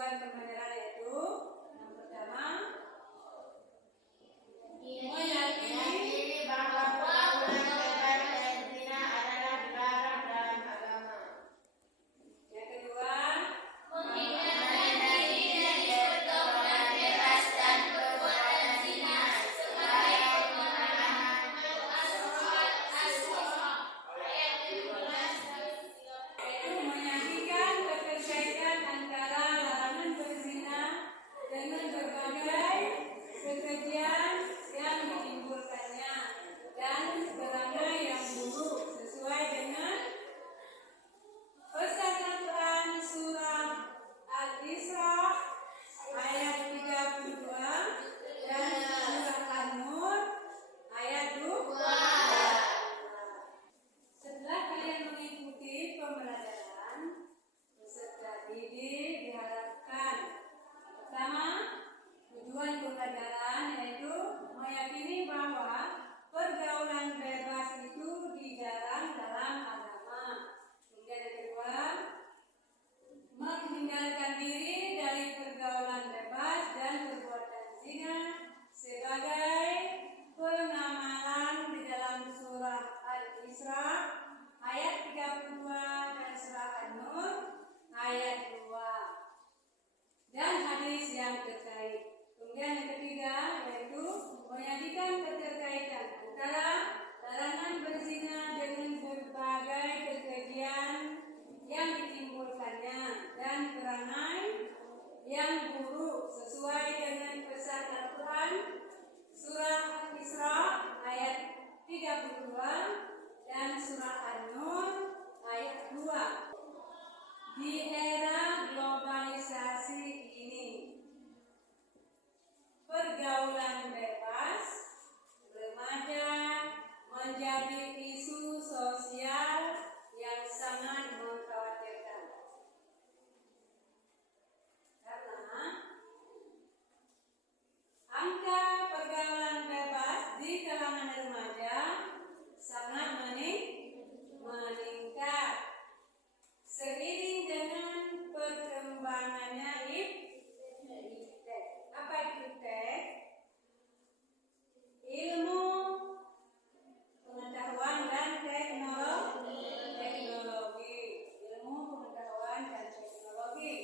tujuan pembelajaran yaitu yang pertama meyakini bahwa pergaulan bebas dan zina adalah dilarang dalam agama. Yang kedua, menghindari dari pergaulan bebas dan perbuatan zina sebagai pemahaman surat As-Saff ayat 17, yaitu menyaksikan keterkaitan antara larangan berzina dengan berbagai kekejian yang menimbulkannya dan perangai yang buruk sesuai dengan pesan Al-Quran surah Al-Isra ayat 32 dan surah An-Nur ayat 2. Setelah kalian mengikuti pembelajaran, peserta didik diharapkan pertama, tujuan pembelajaran yaitu meyakini bahwa pergaulan bebas itu dilarang dalam agama. Kemudian yang kedua, menghindarkan diri dari pergaulan bebas dan perbuatan zina sebagai pengamalan di dalam surah Al-Isra ayat 32 dan surah An-Nur ayat 2 dan hadis yang terkait. Kemudian yang ketiga yaitu menyaksikan keterkaitan antara larangan berzina dengan berbagai kekejian yang ditimbulkannya dan perangai yang buruk sesuai dengan pesan Al-Quran surah Al-Isra ayat 32 dan surah An-Nur ayat 2. Di era globalisasi ini, pergaulan bebas remaja menjadi isu sosial yang sangat mengkhawatirkan. Karena angka pergaulan bebas di kalangan remaja sangat meningkat seiring dengan perkembangannya iptek. Apa itu iptek? Ilmu pengetahuan dan teknologi. Ilmu pengetahuan dan teknologi.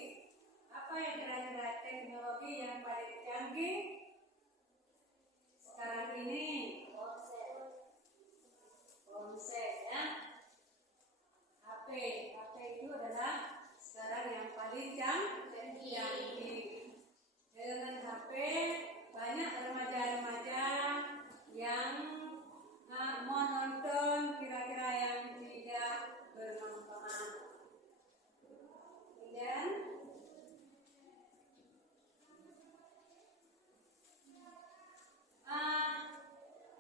Apa yang kira-kira teknologi yang paling canggih sekarang ini? Ponsel ya. HP itu adalah sekarang yang paling canggih. Dengan HP banyak remaja-remaja yang menonton kira-kira yang tidak bermanfaat. Kemudian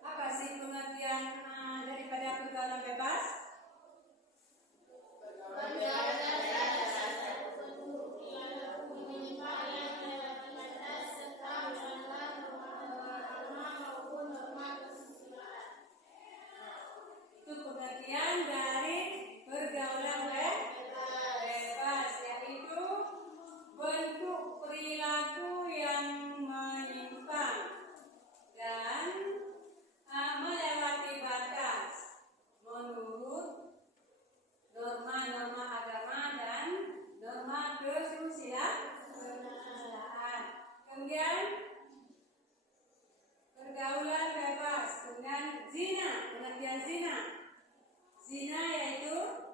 apa sih pengertian daripada pergaulan bebas? Itu pengertian dari pergaulan bebas, yaitu bentuk perilaku yang menyimpang dan melewati batas menurut norma-norma agama dan norma kesusilaan. Kemudian pergaulan bebas dengan zina, pengertian zina. Zina yaitu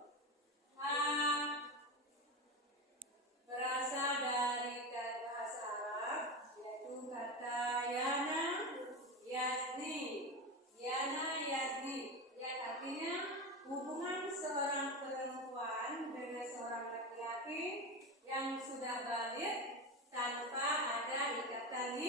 berasal dari bahasa Arab, yaitu kata yana yazni, yang artinya hubungan seorang perempuan dengan seorang laki-laki yang sudah balik tanpa ada ikatan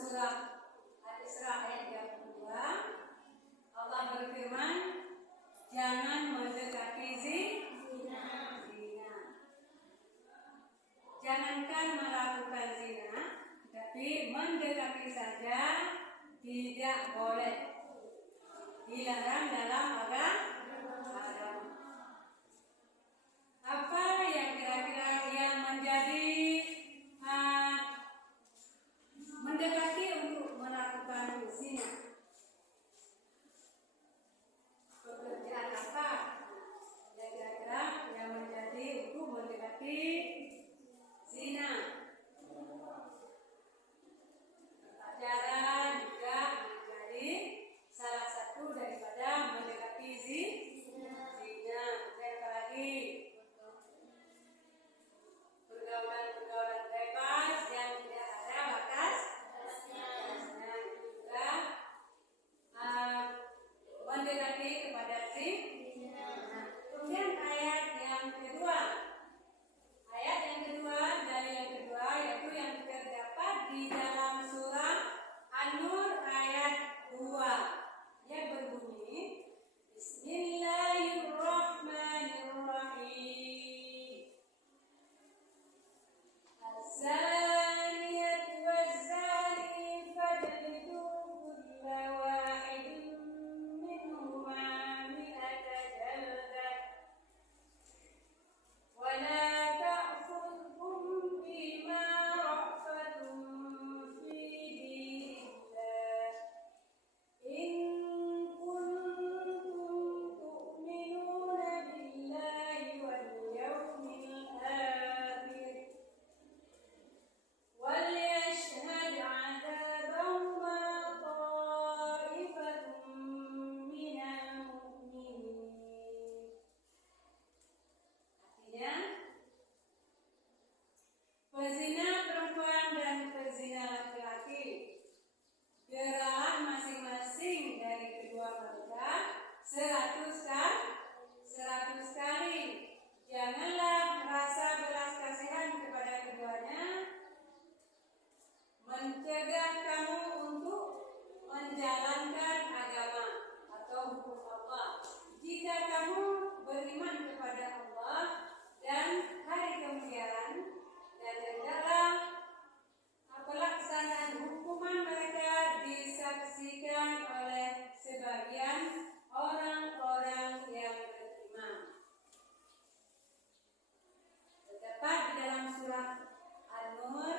surah Al-Isra ayat yang kedua, Allah berfirman, jangan mendekati zina. Jangankan melakukan zina, tapi mendekati saja tidak boleh. Dilarang dalam agama. Apa yang kira-kira yang menjadi mendekati untuk melakukan zina? Pekerjaan apa yang kira-kira yang menjadi untuk mendekati zina? Pacaran juga menjadi salah satu daripada mendekati zina. Dan apalagi pergaulan bebas yang tidak ada batasnya juga mendekati kepada zina. Kemudian ayat yang kedua dalil yang kedua yaitu yang terdapat di dalam surah An-Nur ayat 2 yang berbunyi Bismillahirrahmanirrahim. Az-zaniyatu waz-zani fajlidu kulla wahidin minhuma mi'ata jaldah wa la ta'khudhukum bima ra'fatun fi dinillah in kuntum tu'minuna billahi wal yawmil akhir wal yashhad 'adzabahuma ta'ifatun minal mu'minin. Artinya, pezina perempuan dan pezina laki-laki, deralah masing-masing dari kedua mereka 100 kali. Janganlah rasa belas kasihan kepada keduanya mencegah kamu untuk menjalankan agama atau hukum Allah. Jika kamu beriman kepada Allah dan hari kemudian, dan hendaklah pelaksanaan hukuman mereka disaksikan oleh sebagian orang-orang yang beriman. Terdapat di dalam surah An-Nur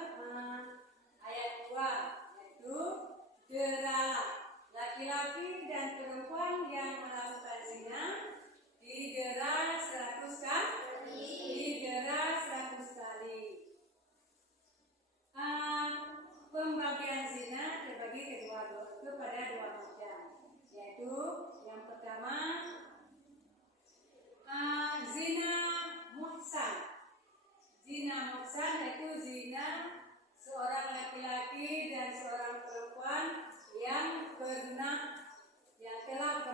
ayat 2 yaitu deralah laki-laki dan perempuan yang melakukan zina didera 100 kali. Pembagian zina terbagi kepada dua macam, yaitu yang pertama zina muhsan. Zina muhsan yaitu zina seorang laki-laki dan seorang perempuan yang telah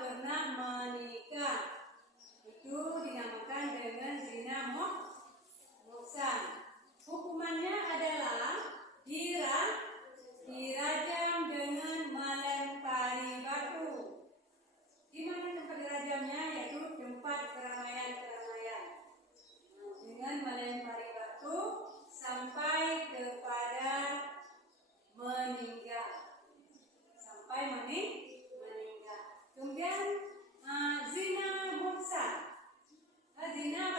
pernah menikah. Itu dinamakan dengan zina muhsan. Hukumannya adalah dirajam dengan melempari batu. Di mana tempat dirajamnya? Yaitu tempat keramaian. Dengan melempari batu sampai kepada meninggal. Kemudian zina muhsan. Zina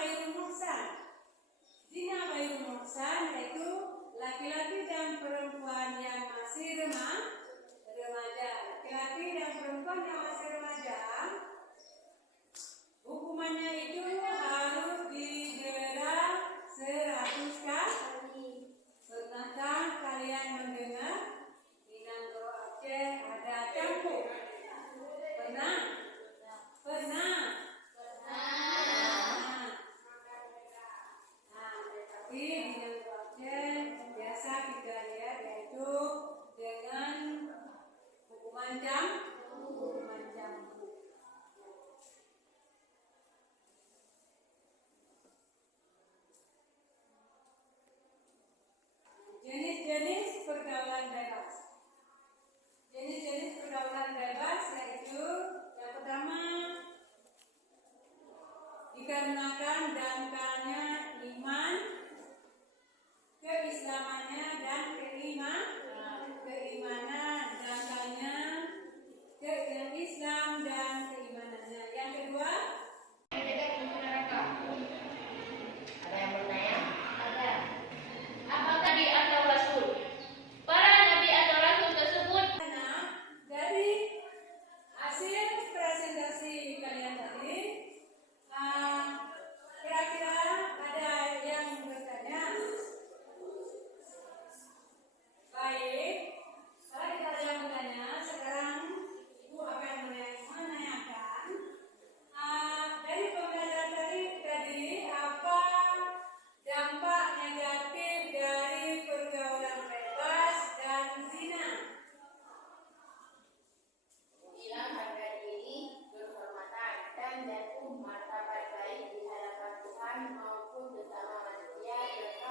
bayrul muhsan yaitu laki-laki dan perempuan yang masih remaja. Laki-laki dan perempuan yang masih remaja, hukumannya itu harus didera 100 kali. Pernahkah kalian mendengar Minangkabau Aceh ada campur? Pernah. Tapi di Minangkabau Aceh biasa kita lihat yaitu dengan hukuman cambuk. Jenis-jenis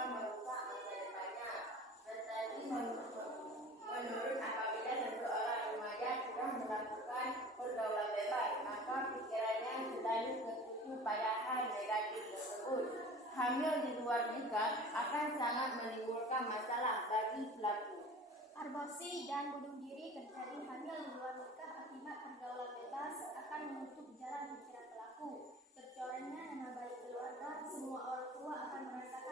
akan merusak masa depannya. Tetapi menurut apabila seseorang remaja sudah melakukan pergaulan bebas, maka pikirannya selalu tertuju pada hal negatif tersebut. Hamil di luar nikah akan sangat menimbulkan masalah bagi pelaku. Aborsi dan bunuh diri terjadi hamil di luar nikah akibat pergaulan bebas akan menutup jalan pikiran pelaku. Tercorengnya nama baik keluarga, semua orang tua akan merasakan